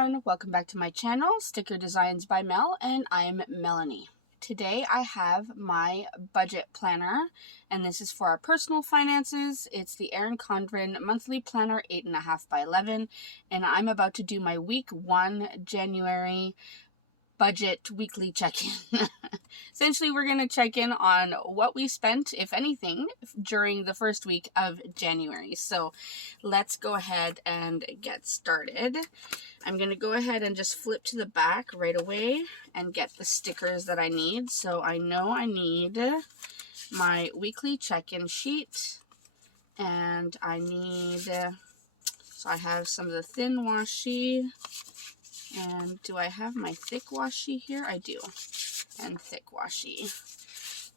everyone, welcome back to my channel, Sticker Designs by Mel, and I'm Melanie. Today I have my budget planner, and this is for our personal finances. It's the Erin Condren Monthly Planner 8.5 by 11, and I'm about to do my week 1 January budget weekly check-in. Essentially, we're going to check in on what we spent, if anything, during the first week of January. So let's go ahead and get started. I'm going to go ahead and just flip to the back right away and get the stickers that I need. So I know I need my weekly check-in sheet, and I need, so I have some of the thin washi. And do I have my thick washi here? I do. And thick washi.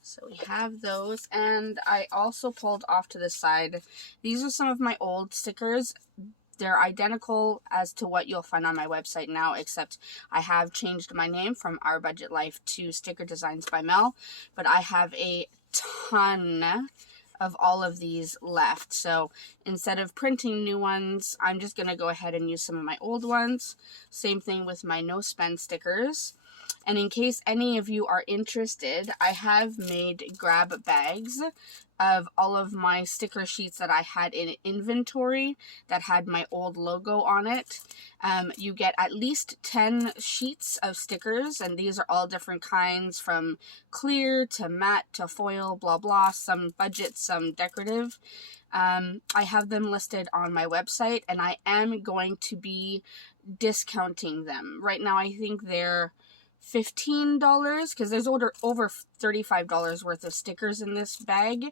So we have those. And I also pulled off to the side. These are some of my old stickers. They're identical as to what you'll find on my website now, except I have changed my name from Our Budget Life to Sticker Designs by Mel. But I have a ton of all of these left, so instead of printing new ones, I'm just gonna go ahead and use some of my old ones. Same thing with my no spend stickers. And in case any of you are interested, I have made grab bags of all of my sticker sheets that I had in inventory that had my old logo on it. You get at least 10 sheets of stickers, and these are all different kinds, from clear to matte to foil, blah blah, some budget, some decorative. I have them listed on my website, and I am going to be discounting them. Right now I think they're $15 because there's over $35 worth of stickers in this bag.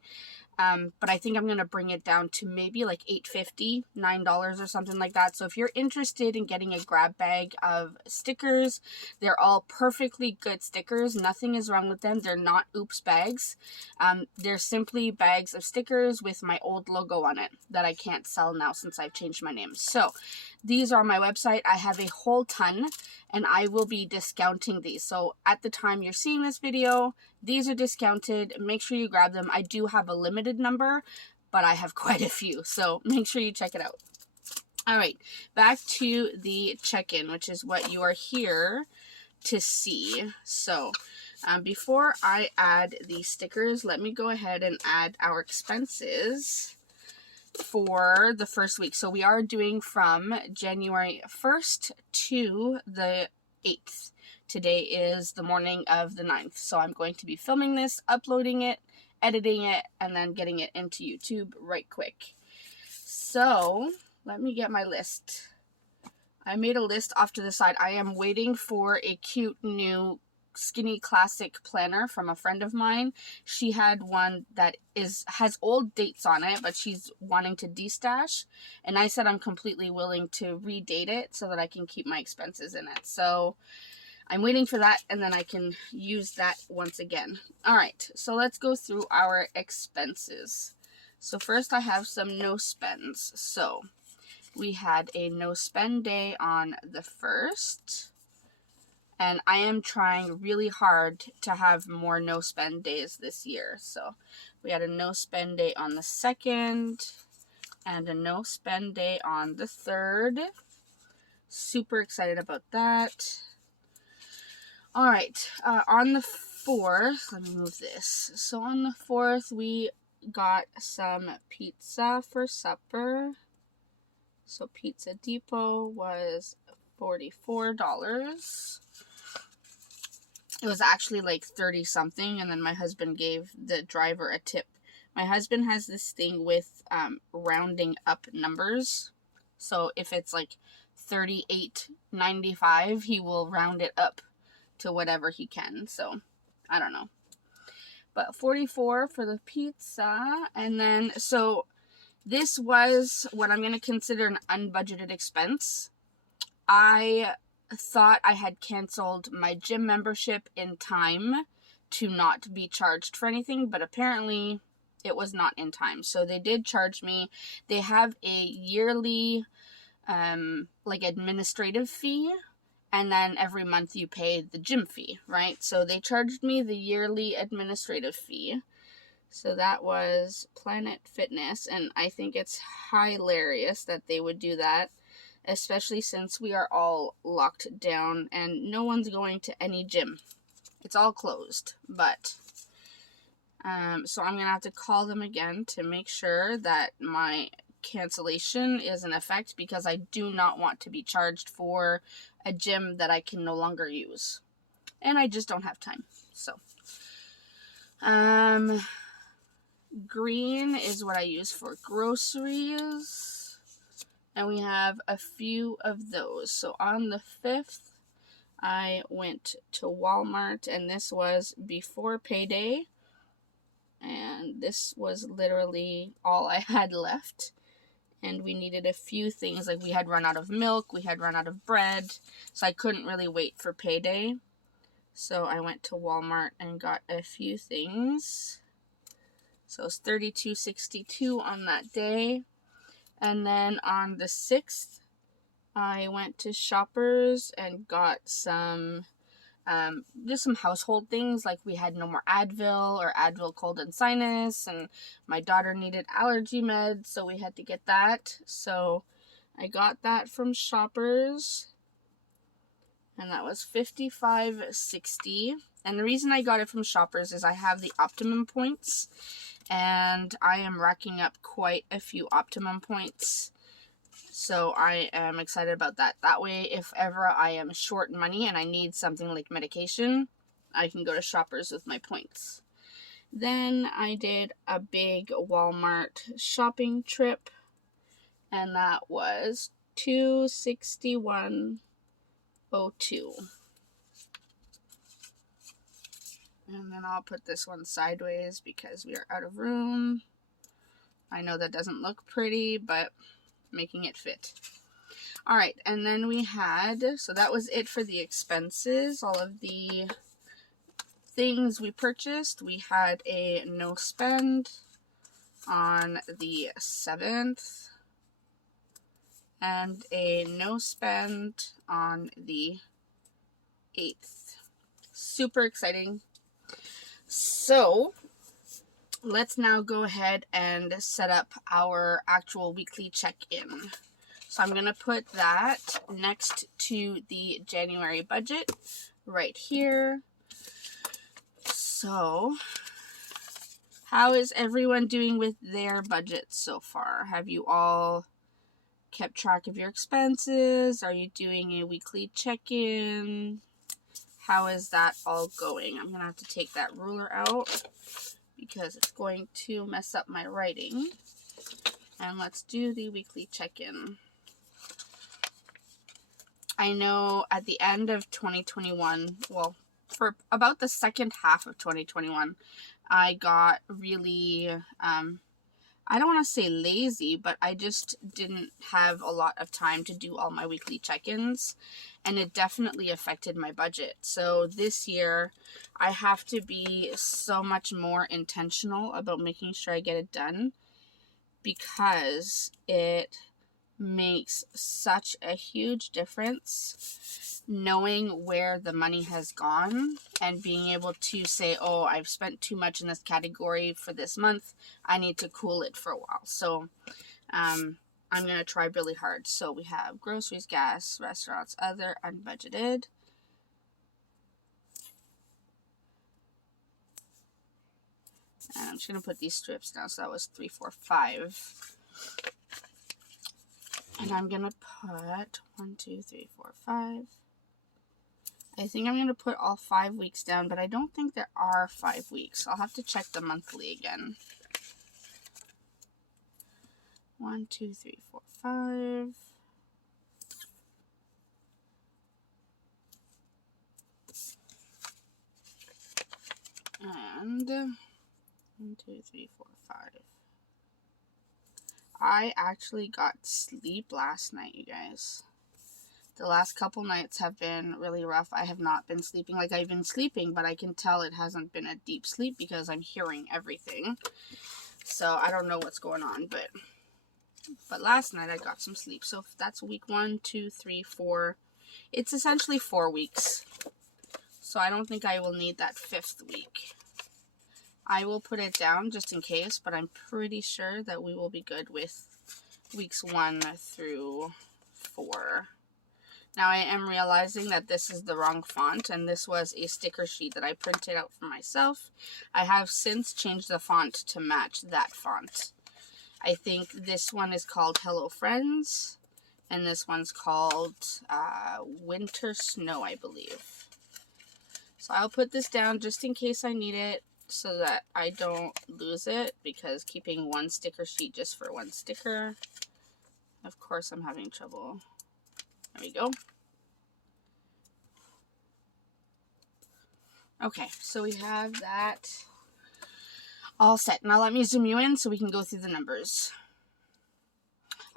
But I think I'm going to bring it down to maybe like $8.50, $9 or something like that. So if you're interested in getting a grab bag of stickers, they're all perfectly good stickers. Nothing is wrong with them. They're not oops bags. They're simply bags of stickers with my old logo on it that I can't sell now since I've changed my name. So these are on my website. I have a whole ton, and I will be discounting these. So at the time you're seeing this video, these are discounted. Make sure you grab them. I do have a limited number, but I have quite a few, so make sure you check it out. All right, back to the check-in, which is what you are here to see. So before I add the stickers, let me go ahead and add our expenses for the first week. So we are doing from January 1st to the 8th. Today is the morning of the 9th. So I'm going to be filming this, uploading it, editing it, and then getting it into YouTube right quick. So let me get my list. I made a list off to the side. I am waiting for a cute new skinny classic planner from a friend of mine. She had one that has old dates on it, but she's wanting to destash, and I said I'm completely willing to redate it so that I can keep my expenses in it. So I'm waiting for that, and then I can use that once again. All right, so let's go through our expenses. So first I have some no spends. So we had a no spend day on the 1st. And I am trying really hard to have more no spend days this year. So we had a no spend day on the 2nd and a no spend day on the 3rd. Super excited about that. All right, on the 4th, let me move this. So on the 4th, we got some pizza for supper. So Pizza Depot was $44. It was actually like 30 something, and then my husband gave the driver a tip. My husband has this thing with rounding up numbers. So if it's like $38.95, he will round it up to whatever he can. So I don't know. But $44 for the pizza. And then, so this was what I'm going to consider an unbudgeted expense. I thought I had canceled my gym membership in time to not be charged for anything, but apparently it was not in time. So they did charge me. They have a yearly like administrative fee, and then every month you pay the gym fee, right? So they charged me the yearly administrative fee. So that was Planet Fitness, and I think it's hilarious that they would do that. especially since we are all locked down and no one's going to any gym. It's all closed, but so I'm gonna have to call them again to make sure that my cancellation is in effect, because I do not want to be charged for a gym that I can no longer use, and I just don't have time. So green is what I use for groceries, and we have a few of those. So on the 5th, I went to Walmart, and this was before payday, and this was literally all I had left, and we needed a few things. Like, we had run out of milk, we had run out of bread, so I couldn't really wait for payday. So I went to Walmart and got a few things. So it's $32.62 on that day. And then on the 6th, I went to Shoppers and got some just some household things. Like, we had no more Advil or Advil cold and sinus, and my daughter needed allergy meds, so we had to get that. So I got that from Shoppers, and that was $55.60. And the reason I got it from Shoppers is I have the Optimum points, and I am racking up quite a few Optimum points. So I am excited about that. That way, if ever I am short money and I need something like medication, I can go to Shoppers with my points. Then I did a big Walmart shopping trip, and that was $261.02. And then I'll put this one sideways because we are out of room. I know that doesn't look pretty, but making it fit. All right, and then we had, so that was it for the expenses, all of the things we purchased. We had a no spend on the 7th and a no spend on the 8th. Super exciting. So let's now go ahead and set up our actual weekly check-in. So I'm going to put that next to the January budget right here. So how is everyone doing with their budgets so far? Have you all kept track of your expenses? Are you doing a weekly check-in? How is that all going? I'm going to have to take that ruler out because it's going to mess up my writing. And let's do the weekly check-in. I know at the end of 2021, well, for about the second half of 2021, I got really, I don't want to say lazy, but I just didn't have a lot of time to do all my weekly check-ins, and it definitely affected my budget. So this year, I have to be so much more intentional about making sure I get it done, because it makes such a huge difference knowing where the money has gone and being able to say, oh, I've spent too much in this category for this month, I need to cool it for a while. So I'm going to try really hard. So we have groceries, gas, restaurants, other, unbudgeted. And I'm just going to put these strips now. So that was 3, 4, 5. And I'm going to put 1, 2, 3, 4, 5. I think I'm going to put all 5 weeks down, but I don't think there are 5 weeks. I'll have to check the monthly again. 1, 2, 3, 4, 5. And 1, 2, 3, 4, 5. I actually got sleep last night, you guys. The last couple nights have been really rough. I have not been sleeping. Like, I've been sleeping, but I can tell it hasn't been a deep sleep because I'm hearing everything. So I don't know what's going on, but last night I got some sleep. So that's week 1, 2, 3, 4. It's essentially 4 weeks. So I don't think I will need that 5th week. I will put it down just in case, but I'm pretty sure that we will be good with weeks 1 through 44. Now I am realizing that this is the wrong font, and this was a sticker sheet that I printed out for myself. I have since changed the font to match that font. I think this one is called Hello Friends, and this one's called Winter Snow, I believe. So I'll put this down just in case I need it, so that I don't lose it, because keeping one sticker sheet just for one sticker, of course I'm having trouble. There we go. Okay, so we have that all set. Now let me zoom you in so we can go through the numbers.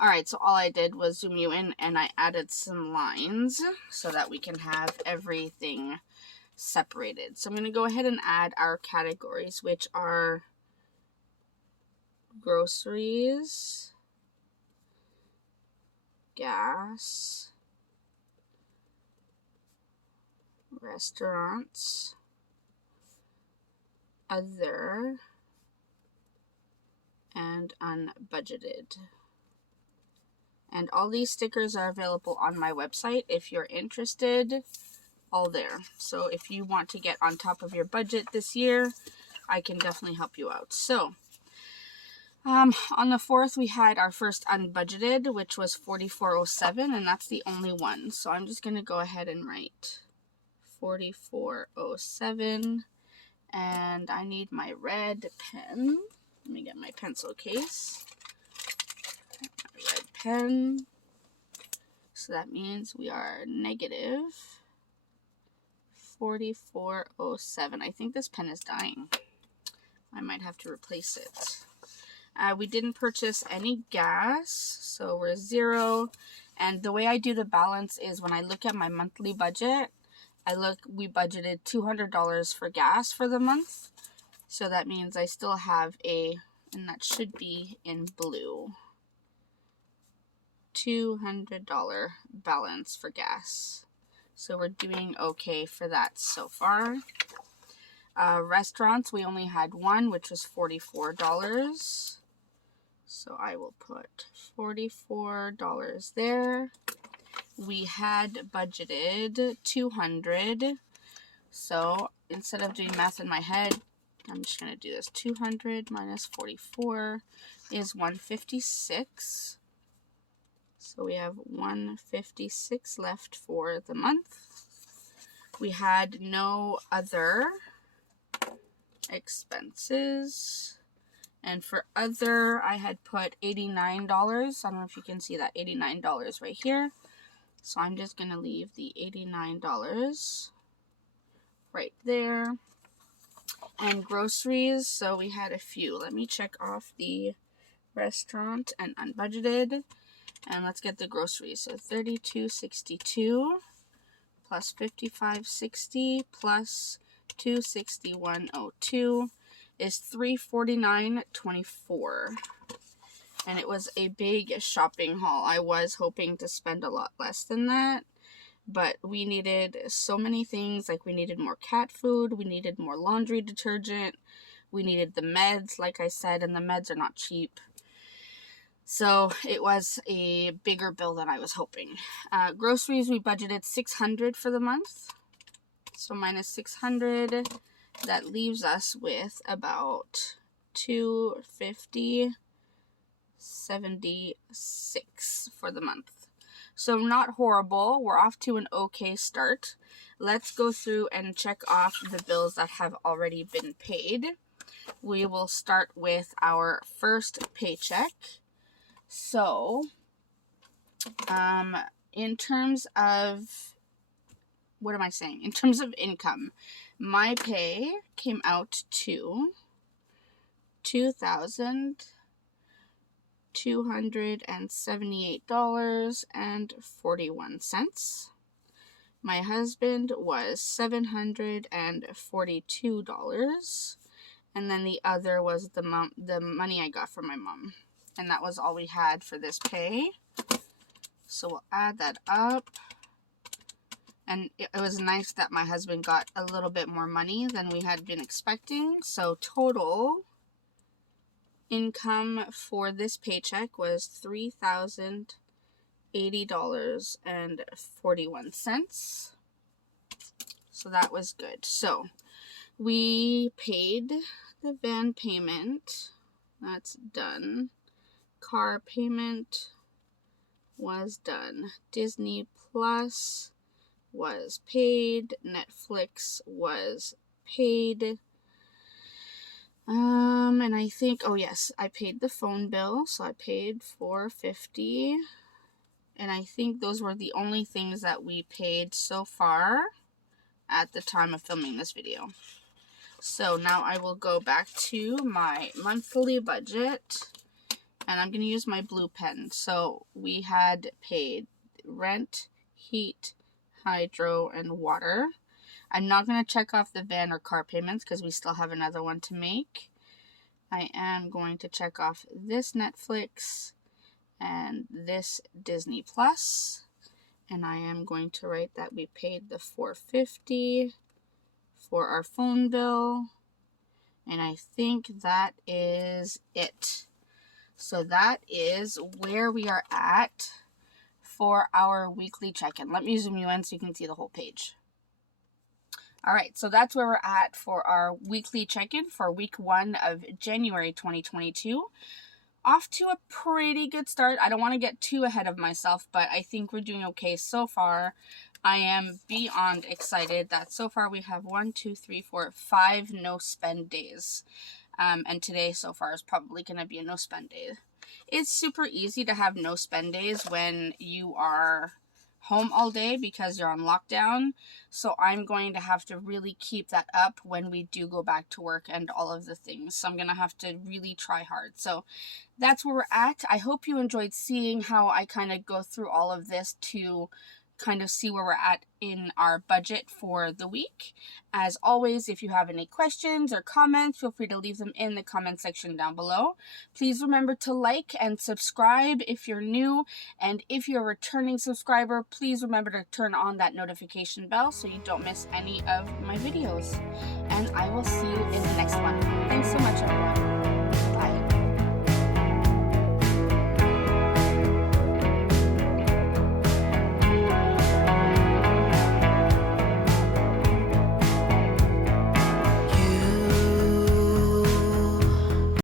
Alright, so all I did was zoom you in, and I added some lines so that we can have everything separated. So I'm going to go ahead and add our categories, which are groceries, gas, restaurants, other, and unbudgeted. And all these stickers are available on my website if you're interested, all there. So if you want to get on top of your budget this year, I can definitely help you out. So on the 4th, we had our first unbudgeted, which was $44.07, and that's the only one. So I'm just going to go ahead and write $44.07, and I need my red pen. Let me get my pencil case. My red pen. So that means we are negative $44.07. I think this pen is dying. I might have to replace it. We didn't purchase any gas, so we're 0. And the way I do the balance is when I look at my monthly budget, we budgeted $200 for gas for the month. So that means I still have and that should be in blue, $200 balance for gas. So we're doing okay for that so far. Restaurants, we only had one, which was $44. So I will put $44 there. We had budgeted $200. So instead of doing math in my head, I'm just going to do this. 200 minus 44 is 156. So we have 156 left for the month. We had no other expenses. And for other, I had put $89. I don't know if you can see that $89 right here. So I'm just going to leave the $89 right there. And groceries, so we had a few. Let me check off the restaurant and unbudgeted. And let's get the groceries. So $32.62 plus $55.60 plus $261.02 is $349.24. And it was a big shopping haul. I was hoping to spend a lot less than that, but we needed so many things. Like, we needed more cat food, we needed more laundry detergent, we needed the meds, like I said, and the meds are not cheap. So it was a bigger bill than I was hoping. Groceries, we budgeted $600 for the month. So minus $600, that leaves us with about $250.76 for the month. So not horrible. We're off to an okay start. Let's go through and check off the bills that have already been paid. We will start with our first paycheck. So, in terms of, what am I saying? In terms of income, my pay came out to $2,278.41. My husband was $742, and then the other was the money I got from my mom. And that was all we had for this pay. So we'll add that up. And it was nice that my husband got a little bit more money than we had been expecting. So total income for this paycheck was $3,000 $80.41. So that was good. So we paid the van payment. That's done. Car payment was done. Disney Plus was paid. Netflix was paid. And I think, oh yes, I paid the phone bill, so I paid $450. And I think those were the only things that we paid so far at the time of filming this video. So now I will go back to my monthly budget, and I'm going to use my blue pen. So we had paid rent, heat, hydro, and water. I'm not going to check off the van or car payments because we still have another one to make. I am going to check off this Netflix and this Disney Plus. And I am going to write that we paid the $450 for our phone bill. And I think that is it. So that is where we are at for our weekly check-in. Let me zoom you in so you can see the whole page. All right, so that's where we're at for our weekly check-in for week 1 of January 2022. Off to a pretty good start. I don't want to get too ahead of myself, but I think we're doing okay so far. I am beyond excited that so far we have 5 no spend days. And today so far is probably going to be a no spend day. It's super easy to have no spend days when you are home all day because you're on lockdown. So I'm going to have to really keep that up when we do go back to work and all of the things. So I'm going to have to really try hard. So that's where we're at. I hope you enjoyed seeing how I kind of go through all of this to kind of see where we're at in our budget for the week. As always, if you have any questions or comments, feel free to leave them in the comment section down below. Please remember to like and subscribe if you're new, and if you're a returning subscriber, please remember to turn on that notification bell so you don't miss any of my videos. And I will see you in the next one. Thanks so much, everyone.